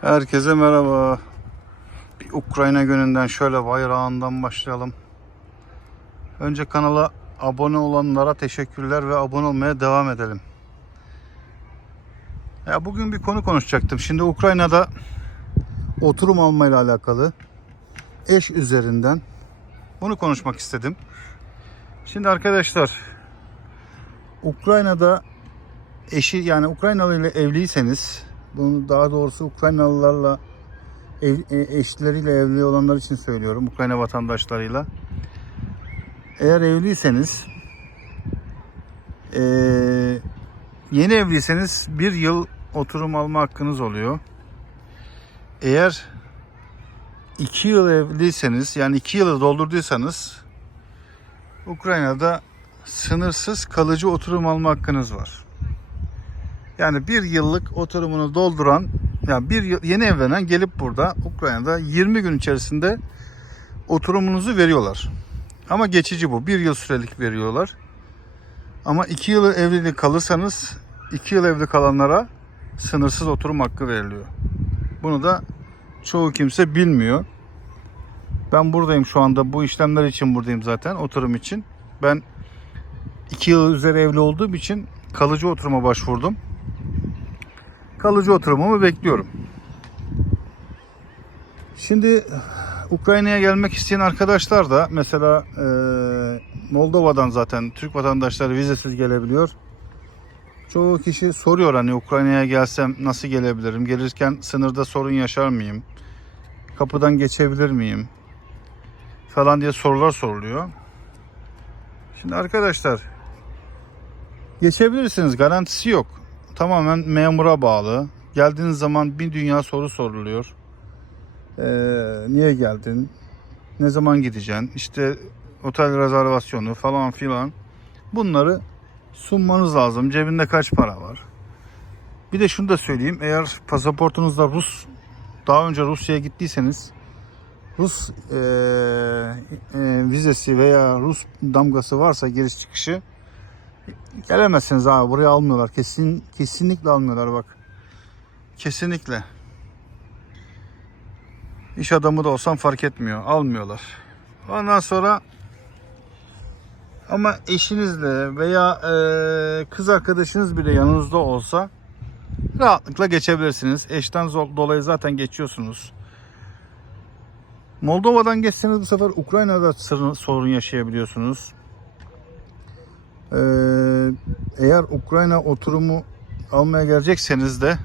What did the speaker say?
Herkese merhaba. Bir Ukrayna gününden şöyle bayrağından başlayalım. Önce kanala abone olanlara teşekkürler ve abone olmaya devam edelim. Ya bugün bir konu konuşacaktım. Şimdi Ukrayna'da oturum almayla alakalı eş üzerinden bunu konuşmak istedim. Şimdi arkadaşlar Ukrayna'da eşi yani Ukraynalı ile evliyseniz bunu daha doğrusu Ukraynalılarla ev, e, eşleriyle evli olanlar için söylüyorum. Ukrayna vatandaşlarıyla. Eğer evliyseniz eee, yeni evliyseniz bir yıl oturum alma hakkınız oluyor. Eğer iki yıl evliyseniz yani iki yılı doldurduysanız Ukrayna'da sınırsız kalıcı oturum alma hakkınız var. Yani bir yıllık oturumunu dolduran, yani bir yıl, yeni evlenen gelip burada Ukrayna'da 20 gün içerisinde oturumunuzu veriyorlar. Ama geçici bu. Bir yıl sürelik veriyorlar. Ama iki yıl evli kalırsanız iki yıl evli kalanlara sınırsız oturum hakkı veriliyor. Bunu da çoğu kimse bilmiyor. Ben buradayım şu anda. Bu işlemler için buradayım zaten. Oturum için. Ben iki yıl üzeri evli olduğum için kalıcı oturuma başvurdum kalıcı oturumumu bekliyorum. Şimdi Ukrayna'ya gelmek isteyen arkadaşlar da mesela e, Moldova'dan zaten Türk vatandaşları vizesiz gelebiliyor. Çoğu kişi soruyor hani Ukrayna'ya gelsem nasıl gelebilirim? Gelirken sınırda sorun yaşar mıyım? Kapıdan geçebilir miyim? Falan diye sorular soruluyor. Şimdi arkadaşlar geçebilirsiniz garantisi yok tamamen memura bağlı. Geldiğiniz zaman bir dünya soru soruluyor. Ee, niye geldin? Ne zaman gideceksin? İşte otel rezervasyonu falan filan. Bunları sunmanız lazım. Cebinde kaç para var? Bir de şunu da söyleyeyim. Eğer pasaportunuzda Rus, daha önce Rusya'ya gittiyseniz Rus e, e, vizesi veya Rus damgası varsa giriş çıkışı Gelemezsiniz abi buraya almıyorlar. Kesin kesinlikle almıyorlar bak. Kesinlikle. İş adamı da olsam fark etmiyor. Almıyorlar. Ondan sonra ama eşinizle veya e, kız arkadaşınız bile yanınızda olsa rahatlıkla geçebilirsiniz. Eşten dolayı zaten geçiyorsunuz. Moldova'dan geçseniz bu sefer Ukrayna'da sorun yaşayabiliyorsunuz. Ee, eğer Ukrayna oturumu almaya gelecekseniz de